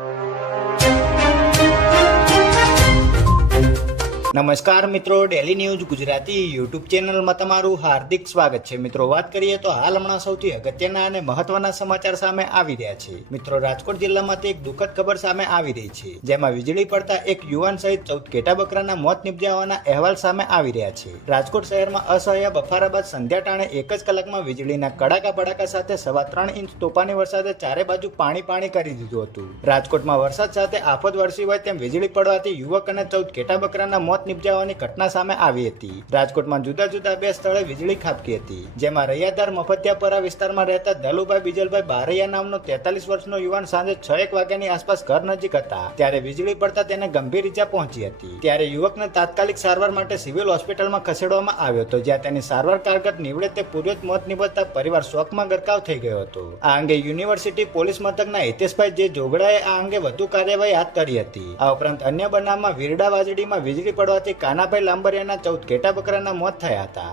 you. નમસ્કાર મિત્રો daily news Gujarati YouTube ચેનલમાં તમારું હાર્દિક સ્વાગત છે. મિત્રો, વાત કરીએ તો હાલ હમણાં સૌથી અગત્યના અને મહત્વના સમાચાર સામે આવી રહ્યા છે. મિત્રો, રાજકોટ જિલ્લામાંથી એક દુઃખદ ખબર સામે આવી રહી છે. જેમાં વીજળી પડતા એક યુવાન સહિત ચૌદ કેટા બકરાના મોત નિપજાવવાના અહેવાલ સામે આવી રહ્યા છે. રાજકોટ શહેરમાં અસહ્ય બફારા બાદ સંધ્યા ટાણે એક જ કલાકમાં વીજળીના કડાકા ભડાકા સાથે સવા ત્રણ ઇંચ તોફાની વરસાદે ચારે બાજુ પાણી પાણી કરી દીધું હતું. રાજકોટમાં વરસાદ સાથે આફત વરસી હોય તેમ વીજળી પડવાથી યુવક અને ચૌદ કેટા બકરાના મોત નિપજાવવાની ઘટના સામે આવી હતી. રાજકોટમાં જુદા જુદા બે સ્થળે વીજળી ખાબકી હતી. જેમાં રૈયાદાર મફતિયાપરા વિસ્તારમાં રહેતા દલુભાઈ બીજલભાઈ બારૈયા નામનો તેતાલીસ વર્ષનો યુવાન સાંજે છ એક વાગ્યાની આસપાસ ઘર નજીક હતા. ત્યારે વીજળી પડતા તેને ગંભીર ઈજા પહોંચી હતી. ત્યારે યુવકને તાત્કાલિક સારવાર માટે સિવિલ હોસ્પિટલમાં ખસેડવામાં આવ્યો હતો, જ્યાં તેની સારવાર કારગત નીવડે તે પૂર્વે મોત નિપજતા પરિવાર શોકમાં ગરકાવ થઈ ગયો હતો. આ અંગે યુનિવર્સિટી પોલીસ મથકના હિતેશભાઈ જે જોગડાએ આ અંગે વધુ કાર્યવાહી હાથ ધરી હતી. આ ઉપરાંત અન્ય બનાવમાં વીરડા વાજડીમાં વીજળી પડવાથી કાનાભાઈ લાંબરિયાના ચૌદ ઘેટા બકરાના મોત થયા હતા.